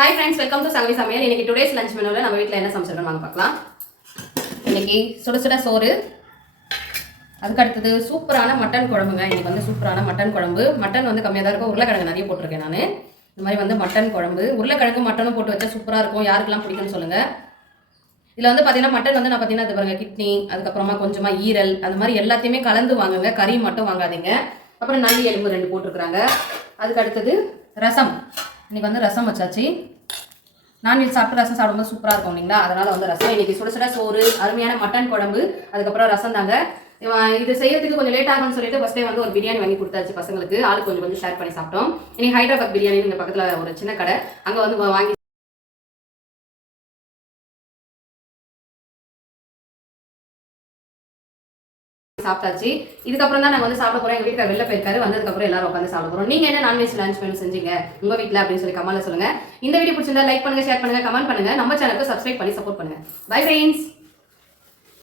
Hi friends, welcome to Sangavi சமையல். இன்னைக்கு today's lunch மெனுவில் நம்ம வீட்டில் என்ன சமைச்சிருக்கோம் வாங்க பார்க்கலாம். இன்னைக்கு சுட சுட சோறு, அதுக்கு அடுத்தது சூப்பரான மட்டன் குழம்புங்க. இன்னைக்கு வந்து சூப்பரான மட்டன் குழம்பு. மட்டன் வந்து கம்மியாக தான் இருக்கும், உருளைக்கிழங்கு நிறைய போட்டிருக்கேன் நான். இந்த மாதிரி வந்து மட்டன் குழம்பு, உருளைக்கிழங்கு மட்டனும் போட்டு வச்சா சூப்பராக இருக்கும். யாருக்கெல்லாம் பிடிக்கும்னு சொல்லுங்கள். இதில் வந்து பார்த்தீங்கன்னா மட்டன் வந்து நான் பார்த்தீங்கன்னா இது பாருங்க, கிட்னி, அதுக்கப்புறமா கொஞ்சமாக ஈரல், அந்த மாதிரி எல்லாத்தையுமே கலந்து வாங்குங்க. கறி மட்டும் வாங்காதீங்க. அப்புறம் நல்லி எலும்பு 2 போட்டிருக்கிறாங்க. அதுக்கு அடுத்தது ரசம். இன்னைக்கு வந்து ரசம் வச்சாச்சு. நான்வெஜ் சாப்பிட்டு ரசம் சாப்பிடும்போது சூப்பராக இருக்கும் இல்லைங்களா, அதனால் வந்து ரசம். இன்னைக்கு சுட சுட சோறு, அருமையான மட்டன் குழம்பு, அதுக்கப்புறம் ரசம் தாங்க. இது செய்யறதுக்கு கொஞ்சம் லேட் ஆகும்னு சொல்லிட்டு ஃபர்ஸ்டே வந்து ஒரு பிரியாணி வாங்கி கொடுத்தாச்சு பசங்களுக்கு. ஆளுக்கு கொஞ்சம் கொஞ்சம் ஷேர் பண்ணி சாப்பிட்டோம். இன்னைக்கு ஹைதராபாத் பிரியாணி, இங்கே பக்கத்தில் ஒரு சின்ன கடை, அங்கே வந்து வாங்கி சாப்பிட்டாச்சு. இதுக்கப்புறம் தான் நாங்கள் வந்து சாப்பிட போறோம். எங்க வீட்டுக்கு வெளில போயிருக்காரு, வந்ததுக்கப்புறம் எல்லாரும் உட்காந்து சாப்பிட போறோம். நீங்க என்ன நான்வெஜ் லஞ்ச் மெனு செஞ்சீங்க உங்க வீட்டில் அப்படின்னு சொல்லி கமெண்ட்ல சொல்லுங்க. இந்த வீடியோ பிடிச்சிருந்தா லைக் பண்ணுங்க, ஷேர் பண்ணுங்க, கமெண்ட் பண்ணுங்க. நம்ம சேனலுக்கு சப்ஸ்கிரைப் பண்ணி சப்போர்ட் பண்ணுங்க. Bye friends.